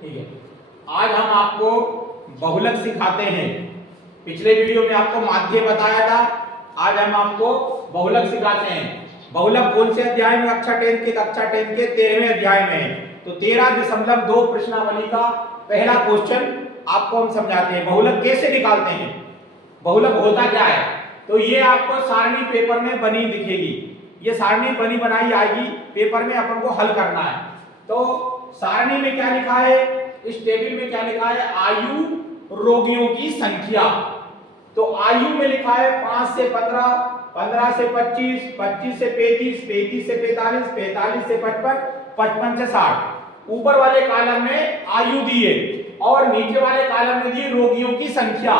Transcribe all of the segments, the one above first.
ठीक है, आज हम आपको बहुलक सिखाते हैं। पिछले वीडियो में आपको माध्य बताया था, आज हम आपको बहुलक सिखाते हैं। बहुलक कौन से अध्याय में? कक्षा 10 के 13वें अध्याय में। तो 13.2 प्रश्नावली का पहला क्वेश्चन आपको हम समझाते हैं। बहुलक कैसे निकालते हैं, बहुलक होता क्या है। तो ये आपको सारणी पेपर में बनी दिखेगी, ये सारणी बनी बनाई आएगी पेपर में, अपन को हल करना है। तो सारणी में क्या लिखा है, इस टेबल में क्या लिखा है? आयु, रोगियों की संख्या। तो आयु में लिखा है 5 से 15, 15 से 25, 25 से 35, 35 से 45, 45 से 55, 55 से 60। ऊपर वाले कॉलम में आयु दी है और नीचे वाले कॉलम में दी रोगियों की संख्या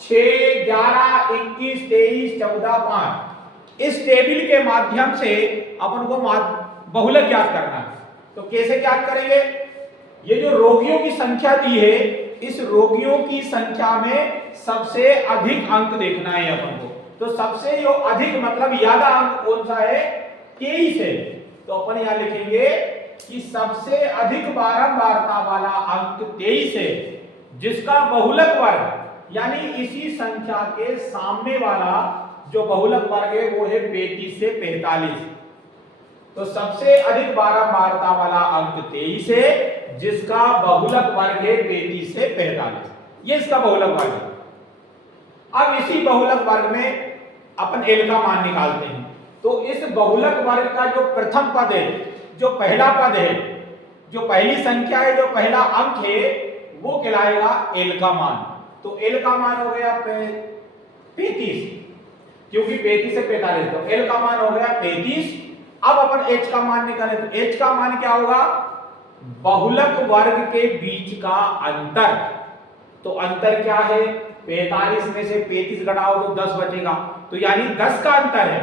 6, 11, 21, 23, 14, 5। इस टेबल के माध्यम से अपन को बहुलक ज्ञात करना है। तो कैसे ज्ञात करेंगे? ये जो रोगियों की संख्या दी है, इस रोगियों की संख्या में सबसे अधिक अंक देखना है अपन को। तो सबसे जो अधिक मतलब ज्यादा अंक कौन सा है? 23 है। तो अपन यहां लिखेंगे कि सबसे अधिक बारंबारता वाला अंक 23 है, जिसका बहुलक वर्ग यानी इसी संख्या के सामने वाला जो बहुलक वर्ग है वो है 35 से 45। तो सबसे अधिक बारंबारता वाला अंक 23 है, जिसका बहुलक वर्ग है 35 से 45। ये इसका बहुलक वर्ग है। अब इसी बहुलक वर्ग में अपन एल का मान निकालते हैं। तो इस बहुलक वर्ग का जो प्रथम पद है, जो पहला पद है, जो पहली संख्या है, जो पहला अंक है, वो कहलाएगा एल का मान। तो एल का मान हो गया 35, क्योंकि 35 से 45, तो एल का मान हो गया 35। अब अपन h का मान निकालें तो h का मान क्या होगा? बहुलक वर्ग के बीच का अंतर। तो अंतर क्या है? 45 में से 35 घटाओ तो 10 बचेगा, तो यानी 10 का अंतर है।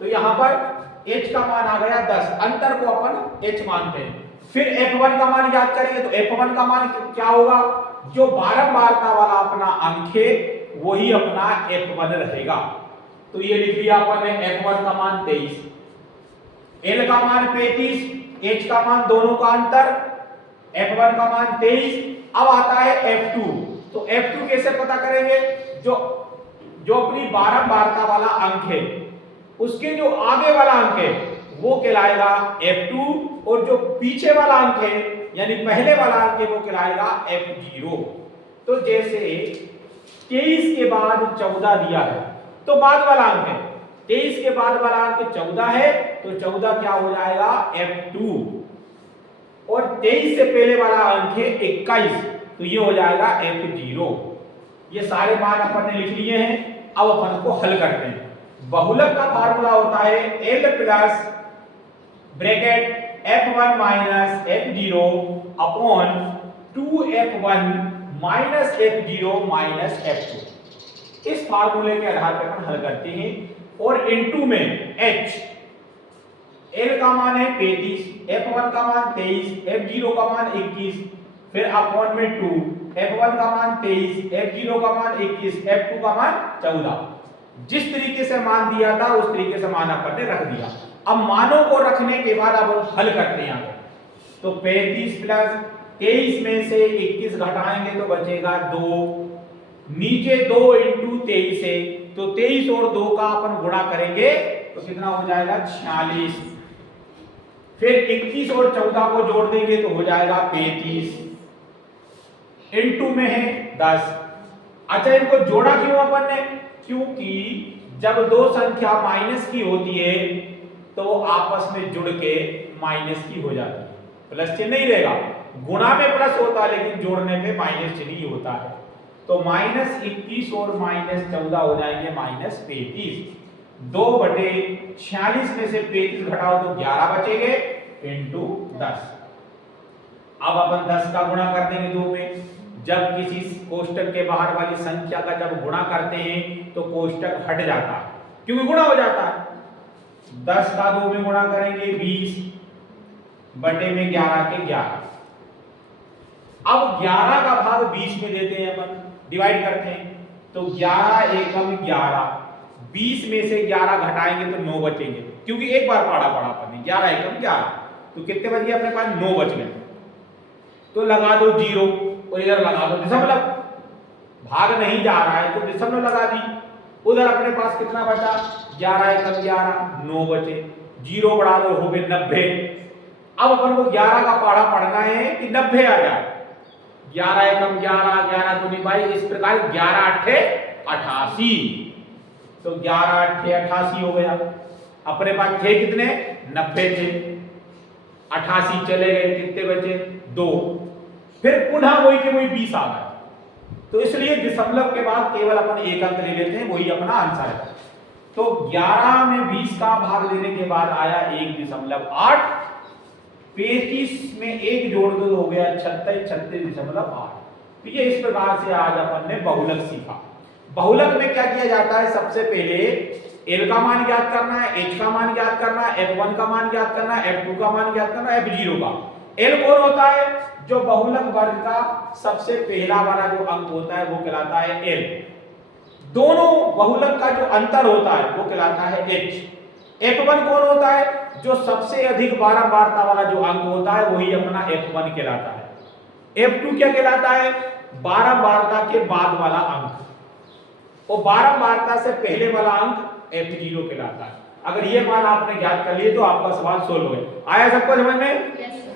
तो यहां पर h का मान आ गया 10, अंतर को अपन h मानते हैं। फिर f1 का मान याद करेंगे तो f1 का मान क्या होगा? जो बारंबारता वाला अपना अंक है वही अपना f1 रहेगा। तो ये लिख लिया अपन ने, f1 का मान 23, L का मान 35, H का मान दोनों का अंतर, F1 का मान 23। अब आता है F2। तो F2 कैसे पता करेंगे? जो अपनी बारंबारता वाला अंक है उसके जो आगे वाला अंक है वो कहलाएगा F2, और जो पीछे वाला अंक है यानी पहले वाला अंक है वो कहलाएगा F0। तो जैसे 23 के बाद 14 दिया है तो बाद वाला अंक है, 23 के बाद वाला अंक 14 है, तो 14 क्या हो जाएगा? F2। और 23 से पहले वाला अंक है 21, तो ये हो जाएगा F0। ये सारे मान अपन ने लिख लिए हैं। अब अपन को हल करते हैं। बहुलक का फार्मूला होता है L plus bracket F1 minus F0 upon 2F1 minus F0 minus F2। इस फार्मूले के आधार पर अपन हल करते हैं। और इनटू में h, L का मान है 35, F1 का मान 23, F0 का मान 21, फिर अपॉन में 2, F1 का मान 23, F0 का मान 21, F2 का मान 14। जिस तरीके से मान दिया था उस तरीके से मान अपन ने रख दिया। अब मानों को रखने के बाद अब हल करते हैं। तो 35 प्लस 23 में से 21 घटाएंगे तो बचेगा 2, नीचे 2 इंटू 23 है, तो 23 और 2 का अपन गुणा करेंगे तो कितना हो जाएगा? 46। फिर 21 और 14 को जोड़ देंगे तो हो जाएगा 35, इनटू में है 10। अच्छा, इनको जोड़ा क्यों अपन ने? क्योंकि जब दो संख्या माइनस की होती है तो आपस में जुड़ के माइनस की हो जाती है, प्लस चिन्ह नहीं रहेगा। गुणा में प्लस होता है लेकिन जोड़ने पे माइनस चिन्ह ही होता है। तो माइनस 21 और माइनस 14 हो जाएंगे माइनस 35। 2/46 में से 35 घटाओ तो 11 बचेंगे इंटू 10। अब अपन 10 का गुणा कर देंगे 2 में। जब किसी कोष्टक के बाहर वाली संख्या का जब गुणा करते हैं तो कोष्टक हट जाता है, क्योंकि गुणा हो जाता है। 10 का 2 में गुणा करेंगे 20 बटे में 11 के 11। अब 11 का भाग 20 में देते हैं अपन, डिवाइड करते हैं। तो 11 एकम 11, 20 में से 11 घटाएंगे तो 9 बचेंगे, क्योंकि एक बार पढ़ा अपन ने 11 एकम 11, तो कितने बच गए अपने पास? 9 बच गए। तो लगा दो 0 और इधर लगा दो दशमलव। भाग नहीं जा रहा है तो दशमलव लगा दी। उधर अपने पास कितना बचा, 11 एकम 11, 9 बचे, 0 बढ़ा दो हो गए 90। अब अपन को 11 का पहाड़ा पढ़ना है कि 90 आ जाए। 11 एकम 11, 11 दूनी 22, इस प्रकार 11 अट्ठे 88, तो 11 अट्ठे 88 हो गया। अपने पास थे कितने, 90 थे, 88 चले गए, कितने बचे 2। फिर पुनः वही के वही 20 आ गए। तो इसलिए दशमलव के बाद केवल अपन एक अंक ले लेते हैं, वही अपना आंसर है। तो 11 में 20 का भाग देने के बाद आया 1.8, 35 में 1 जोड़ दो हो गया 36, 36.8। तो ये इस प्रकार से आज अपन ने बहुलक सीखा। बहुलक में क्या किया जाता है, सबसे पहले L का मान ज्ञात करना है, H का मान ज्ञात करना है, F1 का मान ज्ञात करना है, F2 का मान ज्ञात करना है, F0 का। L कौन होता है, जो बहुलक वर्ग का सबसे पहला वाला जो अंक होता है वो कहलाता है L। दोनों बहुलक का जो अंतर होता है वो कहलाता है H। F1 कौन होता है, जो सबसे अधिक बारंबारता वाला जो अंक होता है वही अपना F1 कहलाता है। F2 क्या कहलाता है, बारंबारता के बाद वाला अंक, और बारंबारता से पहले वाला अंक F0 कहलाता है। अगर ये मान आपने ज्ञात कर लिए तो आपका सवाल सोल्व हो गया। आया सबको समझ में?